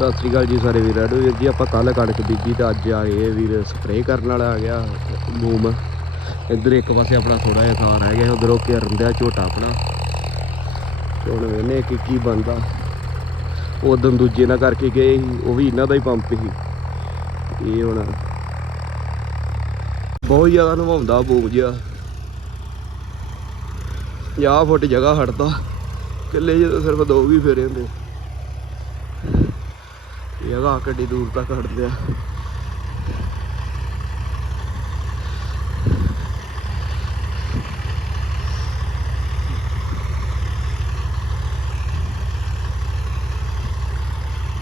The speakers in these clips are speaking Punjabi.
ਸਤਿ ਸ੍ਰੀ ਅਕਾਲ ਜੀ ਸਾਰੇ ਵੀਰਾਂ ਨੂੰ ਵੀਰ ਜੀ, ਆਪਾਂ ਕੱਲ ਕਣਕ ਬੀਜੀ ਤੇ ਅੱਜ ਆ ਗਏ ਵੀਰ ਸਪਰੇਅ ਕਰਨ ਵਾਲਾ ਆ ਗਿਆ ਬੂਮ ਇੱਧਰ ਇੱਕ ਪਾਸੇ ਆਪਣਾ ਥੋੜਾ ਜਿਹਾ ਥਾਂ ਰਹਿ ਗਿਆ, ਉਧਰੋਂ ਘਿਰਨ ਦਿਆ ਝੋਟਾ ਆਪਣਾ। ਤੇ ਹੁਣ ਵੇਨੇ ਕਿ ਕੀ ਬੰਦਾ ਉਦੋਂ ਦੂਜੇ ਨਾਲ ਕਰਕੇ ਗਏ ਸੀ, ਉਹ ਵੀ ਇਹਨਾਂ ਦਾ ਹੀ ਪੰਪ ਸੀ। ਇਹ ਹੁਣ ਬਹੁਤ ਜ਼ਿਆਦਾ ਨਵਾਉਂਦਾ ਬੂਮ ਜਿਹਾ। 50 ਫੁੱਟ ਜਗ੍ਹਾ ਹਟਦਾ। ਕਿੱਲੇ ਜਦੋਂ ਸਿਰਫ ਦੋ ਵੀ ਫੇਰੇ ਹੁੰਦੇ। ਜਗ੍ਹਾ ਕਿੱਡੀ ਦੂਰ ਤੱਕ ਹਟਦੇ ਆ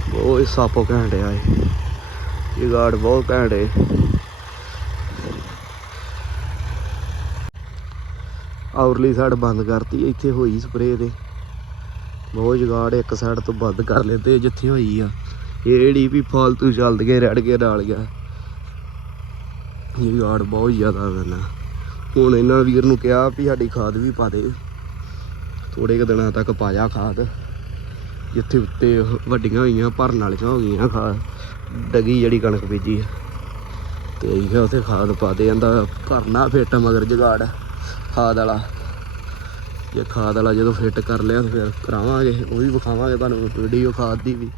ਬਹੁਤ ਸਾਪੋ ਘੈਂਟੇ ਆਏ ਇਹ। ਗਾਰਡ ਬਹੁਤ ਘੈਂਟੇ ਔਰਲੀ ਸਾਈਡ ਬੰਦ ਕਰਤੀ ਇੱਥੇ ਹੋਈ ਸਪਰੇਅ ਦੇ। ਬਹੁਤ ਜਗਾੜ ਇੱਕ ਸਾਈਡ ਤੋਂ ਬੰਦ ਕਰ ਲੈਂਦੇ ਜਿੱਥੇ ਹੋਈ ਆ। ਜਿਹੜੀ ਵੀ ਫਾਲਤੂ ਚੱਲਦ ਗਏ ਰੜ ਕੇ ਡਾਲ ਗਿਆ। ਇਹ ਗਾੜ ਬਹੁਤ ਜ਼ਿਆਦਾ ਕਰਨਾ ਹੁਣ ਇਹਨਾਂ ਵੀਰ ਨੂੰ ਕਿਹਾ ਵੀ ਸਾਡੀ ਖਾਦ ਵੀ ਪਾ ਦੇ। ਥੋੜੇ ਕੁ ਦਿਨਾਂ ਤੱਕ ਪਾ ਜਾ ਖਾਦ। ਜਿੱਥੇ ਉੱਤੇ ਵੱਡੀਆਂ ਹੋਈਆਂ, ਭਰਨ ਵਾਲੀਆਂ ਹੋ ਗਈਆਂ ਖਾਦ। ਡਗੀ ਜਿਹੜੀ ਕਣਕ ਬੀਜੀ ਆ। ਤੇ ਇਹ ਉੱਥੇ ਖਾਦ ਪਾ ਦੇ। ਜਾਂਦਾ ਕਰਨਾ ਫਿੱਟ ਮਗਰ ਜਗਾੜ, ਖਾਦ ਵਾਲਾ। ਜੇ ਖਾਦ ਵਾਲਾ ਜਦੋਂ ਫਿੱਟ ਕਰ ਲਿਆ ਤਾਂ ਫਿਰ ਕਰਾਵਾਂਗੇ, ਉਹ ਵੀ ਵਿਖਾਵਾਂਗੇ ਤੁਹਾਨੂੰ ਵੀਡੀਓ ਖਾਦ ਦੀ ਵੀ।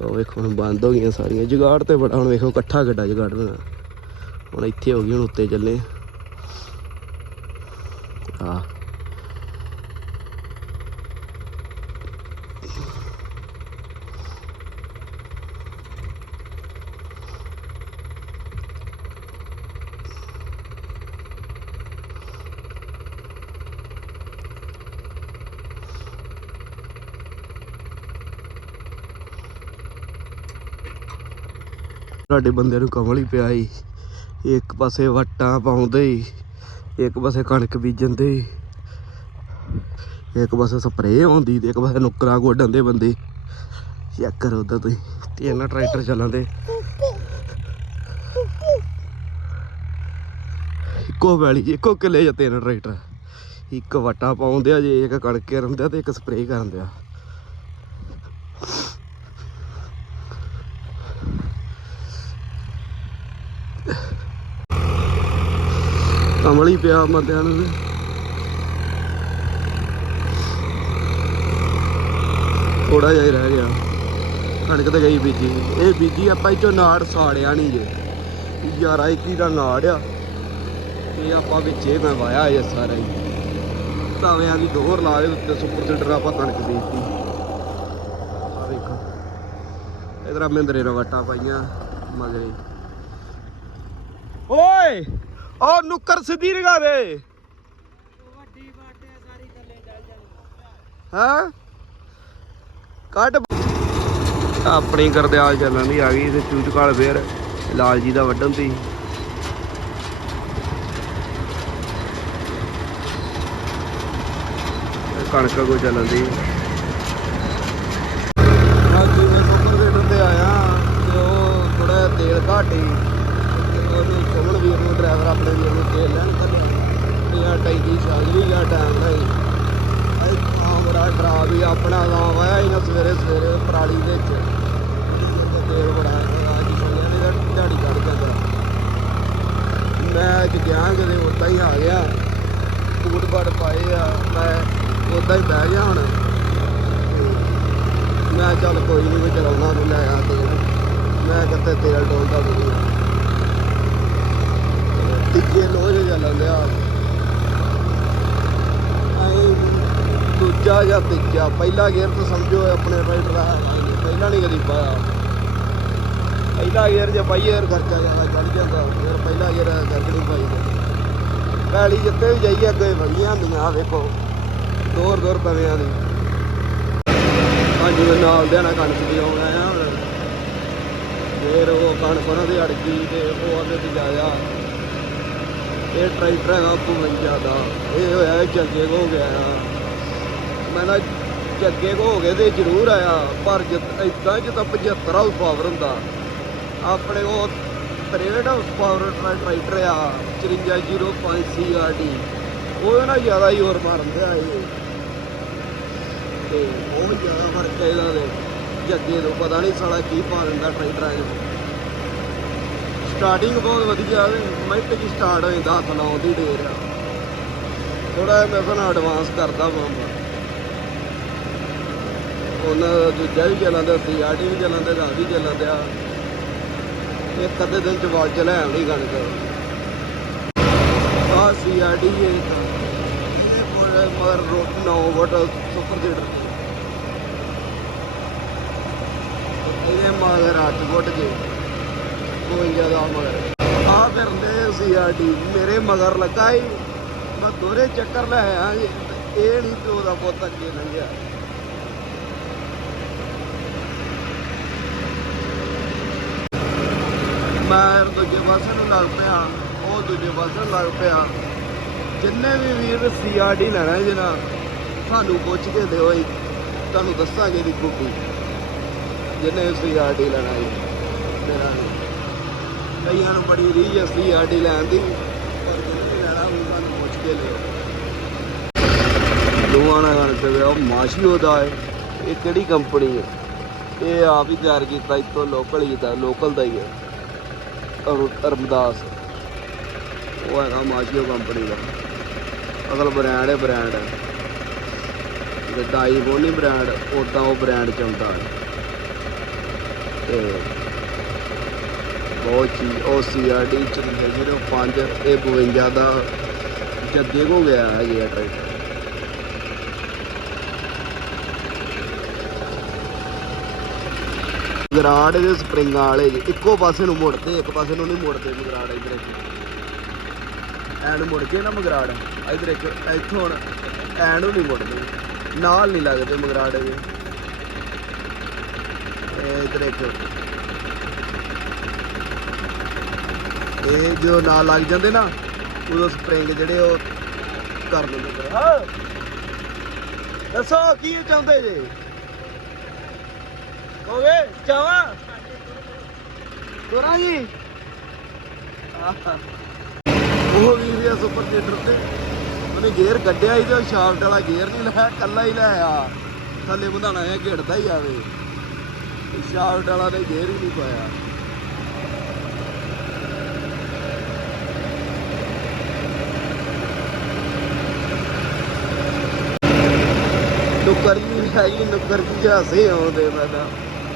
ਉਹ ਵੇਖੋ ਹੁਣ ਬੰਦ ਹੋ ਗਈਆਂ ਸਾਰੀਆਂ। ਜਗਾੜ ਤੇ ਬੜਾ, ਹੁਣ ਵੇਖੋ ਇਕੱਠਾ ਗੱਡਾ ਜਗਾੜ ਹੋਣਾ ਹੁਣ ਇੱਥੇ ਹੋ ਗਈ, ਹੁਣ ਉੱਤੇ ਚੱਲੇ। ਆ ਸਾਡੇ ਬੰਦੇ ਨੂੰ ਕਮਲ ਹੀ ਪਿਆ ਈ। ਇੱਕ ਪਾਸੇ ਵਟਾਂ ਪਾਉਂਦੇ ਈ, ਇੱਕ ਪਾਸੇ ਕਣਕ ਬੀਜਣ ਦੇ ਇੱਕ ਪਾਸੇ ਸਪਰੇਅ ਹੁੰਦੀ ਤੇ ਇੱਕ ਪਾਸੇ ਨੁੱਕਰਾਂ ਗੋਡਣ ਦੇ ਬੰਦੇ। ਚੈੱਕ ਕਰੋ ਉਧਰ ਤੁਸੀਂ, ਤੇ ਇਹਨਾਂ ਟਰੈਕਟਰ ਚੱਲਣ ਦੇ ਇੱਕੋ ਵਾਲੀ ਇੱਕੋ ਕਿੱਲੇ ਚ ਤਿੰਨ ਟਰੈਕਟਰ। ਇੱਕ ਵਟਾ ਪਾਉਂਦੇ ਆ ਜੇ, ਇੱਕ ਕਣਕ ਕਰਨ ਤੇ ਇੱਕ ਸਪਰੇਅ ਕਰਨ ਦਿਆ। ਕਮਲ ਹੀ ਪਿਆ ਬੰਦਿਆਂ ਨੂੰ ਥੋੜਾ ਜਿਹਾ ਹੀ ਰਹਿ ਗਿਆ। ਕਣਕ ਤੇ ਗਈ ਬੀਜੀ। ਇਹ ਬੀਜੀ ਆਪਾਂ ਇੱਚੋਂ ਨਾੜ ਸਾੜਿਆ ਨਹੀਂ ਜੇ। 11 21 ਦਾ ਨਾੜ ਆ। ਇਹ ਆਪਾਂ ਵਿੱਚੇ ਮੈਂ ਵਾਇਆ ਇਹ ਸਾਰਾ ਹੀ। ਤਾਵਿਆਂ ਦੀ ਦੋਹਰ ਲਾ ਦੇ ਉੱਤੇ ਸੁਪਰ ਸੀਡਰ ਆਪਾਂ ਕਣਕ ਬੀਜਤੀ। ਆ ਵੇਖੋ। ਇਧਰ ਮਹਿੰਦਰੇ ਨਾਲ ਪਾਈਆਂ। ਮਗਰੇ। ਓਏ! ਉਹ ਨੁੱਕਰ ਸਿੱਧੀ ਲਗਾ ਦੇ ਵੱਡੀ ਬਾਟੇ ਸਾਰੀ ਥੱਲੇ ਚੱਲ ਜਾਣੀ ਹਾਂ? ਕੱਢ। ਆਪਣੀ ਗਰਦਿਆਲ ਚੱਲਣ ਦੀ ਆ ਗਈ ਤੇ ਚੂਚਕਾਲ ਫੇਰ ਲਾਲ ਜੀ ਦਾ ਵੱਢਣ ਤੀ ਕਣਕ ਕੋ ਚੱਲਣ ਦੀ। ਹਾਂਜੀ ਮੈਂ ਸੁਪਰ ਸੀਡਰ ਆਇਆ, ਤੇ ਉਹ ਥੋੜਾ ਜਿਹਾ ਤੇਲ ਘਾਟੀ ਉਹਨੂੰ ਸੁਮਨ ਵੀਰ ਨੂੰ ਡਰਾਈਵਰ ਆਪਣੇ ਵੀਰ ਨੂੰ ਤੇਲ ਲੈਣ ਕੱਢਿਆ ਤੇ ਆ ਟੈਂਕੀ ਚੱਲ ਵੀ ਗਿਆ ਟਾਈਮ ਨਾਲ ਹੀ ਆਈ ਬੜਾ ਡਰਾ ਵੀ ਆਪਣਾ ਗਾਂ ਵਾਇਆ ਇਹਨਾਂ ਸਵੇਰੇ ਸਵੇਰੇ ਪਰਾਲੀ ਵਿੱਚ ਤੇ। ਤੇਲ ਬੜਾ ਅੱਜ ਸੁਣਿਆ ਨੇ ਝਾੜੀ ਚੜ ਜਾਂਦਾ ਮੈਂ ਅੱਜ ਗਿਆ ਕਿਤੇ ਉੱਦਾਂ ਹੀ ਆ ਗਿਆ ਬੂਟ ਬੜ ਪਾਏ ਆ। ਮੈਂ ਉੱਦਾਂ ਹੀ ਬਹਿ ਗਿਆ ਹੁਣ ਮੈਂ ਚੱਲ ਕੋਈ ਨਹੀਂ ਮੈਂ ਚਲਾਉਣਾ ਤੂੰ ਲੈ ਆ ਤੇਲ ਮੈਂ ਕਿਤੇ ਤੇਲ ਡੋਲਦਾ ਨਹੀਂ ਟਿੱਕੇ ਲੋਹੇ ਚੱਲਣ ਦਿਆ ਐਂ ਦੂਜਾ ਜਾਂ ਤੀਜਾ, ਪਹਿਲਾ ਗੇਅਰ ਤਾਂ ਸਮਝੋ ਆਪਣੇ ਰਾਈਡਰ ਦਾ ਪਹਿਲਾਂ ਨਹੀਂ ਕਦੀ ਪਾਇਆ। ਪਹਿਲਾ ਗੇਅਰ ਜੇ ਪਾਈਏ ਫਿਰ ਖਰਚਾ ਜ਼ਿਆਦਾ ਚੜ ਜਾਂਦਾ, ਫਿਰ ਪਹਿਲਾ ਗੇਅਰ ਕਰਕੇ ਨਹੀਂ ਪਾਈ ਪੈਲੀ ਜਿੱਤੇ ਵੀ ਜਾਈਏ, ਅੱਗੇ ਵਧੀਆ ਹੁੰਦੀਆਂ, ਆਹ ਵੇਖੋ ਦੂਰ ਦੂਰ ਪਵਿਆਂ ਦੀ। ਹਾਂਜੀ, ਮੈਂ ਨਾਲ ਦੇ ਨਾਲ ਕਣਕ ਦੀ ਆਉਣ ਆਇਆ। ਹੁਣ ਫਿਰ ਉਹ ਕਣਕ ਉਹਨਾਂ ਦੀ ਅੜ ਗਈ ਤੇ ਉਹ ਆਦੇ ਤੇ ਜਾਇਆ। ਇਹ ਟਰੈਕਟਰ ਹੈਗਾ ਭੁਵੰਜਾ ਦਾ ਇਹ ਹੋਇਆ ਇਹ ਜੱਗੇ ਕੋ ਹੋ ਗਿਆ। ਮੈਂ ਨਾ ਜੱਗੇ ਕੋ ਹੋ ਗਏ ਤੇ ਜ਼ਰੂਰ ਆਇਆ, ਪਰ ਇਦਾਂ ਜਿੱਦਾਂ 75 ਹਾਊਸ ਪਾਵਰ ਹੁੰਦਾ। ਆਪਣੇ ਉਹ 63 ਹਾਊਸ ਪਾਵਰ ਟਰੈਕਟਰ ਆ 5405 ਸੀਆਰਡੀ ਉਹਦੇ ਨਾਲ ਜ਼ਿਆਦਾ ਹੀ ਹੋਰ ਮਾਰਨ ਆ ਇਹ। ਤੇ ਬਹੁਤ ਜ਼ਿਆਦਾ ਫ਼ਰਕ ਹੈ ਇਹਦਾ ਦੇ ਜੱਗੇ ਤੋਂ ਪਤਾ ਨਹੀਂ ਸਾਲਾ ਕੀ ਪਾ ਦਿੰਦਾ ਟਰੈਕਟਰਾਂ 'ਚ ਸਟਾਰਟਿੰਗ ਬਹੁਤ ਵਧੀਆ ਵੇ ਮਿੰਟ 'ਚ ਸਟਾਰਟ ਹੋ ਜਾਂਦਾ ਹੱਥ ਲਾਉਣ ਦੀ ਢੇਰ ਆ। ਥੋੜਾ ਮੈਂ ਤੁਹਾਨੂੰ ਐਡਵਾਂਸ ਕਰਦਾ ਮਾਮਾ ਉਹਨਾਂ ਦੂਜਾ ਵੀ ਚੱਲਣ ਦਾ ਸੀਆਰਟੀ ਵੀ ਚੱਲਣ ਦਾ ਵੀ ਚੱਲਣ ਦਿਆ। ਇੱਕ ਅੱਧੇ ਦਿਨ ਚ ਵਾਲ ਚ ਲੈ ਆਉਣੀ ਕਣਕ। ਆ ਸੀਆਰਡੀ ਇਹ ਇਹਦੇ ਮਗਰ ਰੋਟ 9 ਵਟ ਸੁਪਰ ਸੀਡਰ ਇਹਦੇ ਮਗਰ 8 ਵਟ ਜੇ। ਕੋਈ ਜ਼ਿਆਦਾ ਮਗਰ ਆ ਫਿਰਦੇ ਸੀਆਰਡੀ ਮੇਰੇ ਮਗਰ ਲੱਗਾ ਹੀ ਮੈਂ ਦੋਰੇ ਚੱਕਰ ਲੈ ਆਇਆ ਇਹ ਨਹੀਂ ਪਿਓ ਦਾ ਪੁੱਤ ਅੱਗੇ ਲੰਘਿਆ ਮੈਂ ਦੂਜੇ ਪਾਸੇ ਨੂੰ ਲੱਗ ਪਿਆ, ਉਹ ਦੂਜੇ ਪਾਸੇ ਨੂੰ ਲੱਗ ਪਿਆ। ਜਿੰਨੇ ਵੀ ਵੀਰ ਸੀਆਰਡੀ ਲੈਣਾ ਜਨਾ ਸਾਨੂੰ ਪੁੱਛ ਕੇ ਦਿਓ ਜੀ, ਤੁਹਾਨੂੰ ਦੱਸਾਂਗੇ ਦੀ ਕੁੱਟੀ ਜਿੰਨੇ ਸੀਆਰਡੀ ਲੈਣਾ ਜੀ, ਮੇਰਾ ਕਈਆਂ ਨੂੰ ਬੜੀ ਰੀਝ ਹੈ ਸੀਆਰਡੀ ਲੈਣ ਦੀ। ਪਰ ਜਿਹਨੇ ਲੈਣਾ ਉਹ ਸਾਨੂੰ ਪੁੱਛ ਕੇ ਲਿਓ। ਦੋਵਾਂ ਨਾਲ ਤੇ ਉਹ ਮਾਸ਼ੀਓ ਦਾ ਹੈ ਇਹ ਕਿਹੜੀ ਕੰਪਨੀ ਹੈ ਇਹ ਆਪ ਹੀ ਤਿਆਰ ਕੀਤਾ ਇੱਥੋਂ ਲੋਕਲ ਹੀ ਦਾ ਲੋਕਲ ਦਾ ਹੀ ਹੈ ਅਰ- ਰਮਦਾਸ ਉਹ ਹੈਗਾ ਮਾਸ਼ੀਓ ਕੰਪਨੀ ਦਾ। ਅਗਲ ਬ੍ਰਾਂਡ ਹੈ ਬ੍ਰਾਂਡ ਜਿੱਦਾਂ ਆਈਫੋਨ ਹੀ ਬ੍ਰਾਂਡ ਉਦਾਂ ਉਹ ਬ੍ਰਾਂਡ ਚੱਲਦਾ ਹੈ ਤੇ ਬਹੁਤ ਚੀਜ਼ 05 ਇਹ 52 ਦਾ ਜੱਗੇ ਕੋ ਗਿਆ ਹੈ ਇਹ ਟਰੈਕਟਰ। ਗਰਾੜ ਦੇ ਸਪਰਿੰਗਾਂ ਵਾਲੇ ਜੀ, ਇੱਕੋ ਪਾਸੇ ਨੂੰ ਮੁੜਦੇ ਇੱਕ ਪਾਸੇ ਨੂੰ ਨਹੀਂ ਮੁੜਦੇ ਮਗਰਾੜ ਇਧਰ ਐਨ ਮੁੜ ਕੇ ਨਾ ਮਗਰਾੜ ਇਧਰ ਇੱਕ ਇੱਥੋਂ ਹੁਣ ਐਨ ਨੂੰ ਨਹੀਂ ਮੁੜਦੇ। ਨਾਲ ਨਹੀਂ ਲੱਗਦੇ ਮਗਰਾੜ ਦੇ। ਇਧਰ ਇੱਕ। ਇਹ ਜੋ ਨਾਲ ਲੱਗ ਜਾਂਦੇ ਨਾ ਉਦੋਂ ਸਪਰਿੰਗ ਜਿਹੜੇ ਉਹ ਕਰ ਦਿੰਦੇ। ਹਾਂ। ਦੱਸੋ ਕੀ ਚਾਹੁੰਦੇ ਜੇ? ਹੋਵੇ ਚਾਵਾ? ਤੋਰਾ ਜੀ। ਉਹ ਵੀਰ ਜੀ ਸੁਪਰ ਥੀਏਟਰ ਤੇ। ਉਹਨੇ ਗੇਅਰ ਕੱਢਿਆ ਸੀ ਤੇ ਸ਼ਾਫਟ ਵਾਲਾ ਗੇਅਰ ਨਹੀਂ ਲਾਇਆ ਕੱਲਾ ਹੀ ਲਾਇਆ ਥੱਲੇ ਵਧਾਣਾ ਹੈ ਘਿੜਦਾ ਹੀ ਆਵੇ। ਸ਼ਾਫਟ ਵਾਲਾ ਨੇ ਗੇਅਰ ਹੀ ਨਹੀਂ ਪਾਇਆ। ਨੁੱਕਰ ਜੀ ਨੁੱਕਰ ਜੀ ਹਾਸੇ ਆਉਂਦੇ ਮੈਂ ਤਾਂ।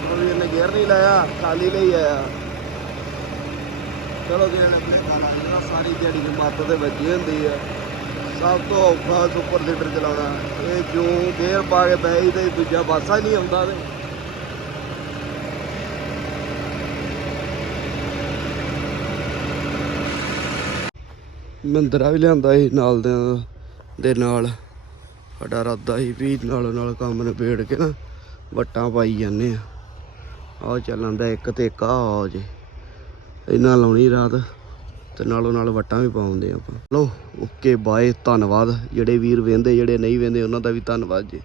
ਉਹ ਇਹਨੇ ਗੇਅਰ ਨਹੀਂ ਲਾਇਆ, ਖਾਲੀ ਲਈ ਆਇਆ। ਚਲੋ ਜੇ, ਇਹਨੇ ਆਪਣੇ ਕਾਲਾ ਜਿਹੜਾ ਸਾਰੀ ਦਿਹਾੜੀ ਦੀ ਮੱਤ ਤੇ ਵੱਜੀ ਹੁੰਦੀ ਆ। ਸਭ ਤੋਂ ਔਖਾ ਸੁਪਰ ਸੀਡਰ ਚਲਾਉਣਾ। ਇਹ ਜੋ ਗੇਅਰ ਪਾ ਕੇ ਬਹਿ ਤੇ ਦੂਜਾ ਪਾਸਾ ਨਹੀਂ ਆਉਂਦਾ ਤੇ। ਮਹਿੰਦਰਾ ਵੀ ਲਿਆਂਦਾ ਸੀ ਨਾਲ ਦੇ ਨਾਲ। ਸਾਡਾ ਇਰਾਦਾ ਸੀ ਵੀ ਨਾਲੋਂ ਨਾਲ ਕੰਮ ਨਿਬੇੜ ਕੇ ਨਾ ਵੱਟਾਂ ਪਾਈ ਜਾਂਦੇ ਆ। ਆਹ ਚੱਲਣ ਦਾ ਇੱਕ ਤੇ ਇੱਕ ਆ ਜੇ। ਇਹਨਾਂ ਲਾਉਣੀ ਰਾਤ ਤੇ ਨਾਲੋਂ ਨਾਲ ਵੱਟਾਂ ਵੀ ਪਾਉਂਦੇ ਆਪਾਂ। ਲੋ ਓਕੇ, ਬਾਏ, ਧੰਨਵਾਦ। ਜਿਹੜੇ ਵੀਰ ਵੇਂਦੇ, ਜਿਹੜੇ ਨਹੀਂ ਵੇਂਦੇ, ਉਹਨਾਂ ਦਾ ਵੀ ਧੰਨਵਾਦ ਜੀ।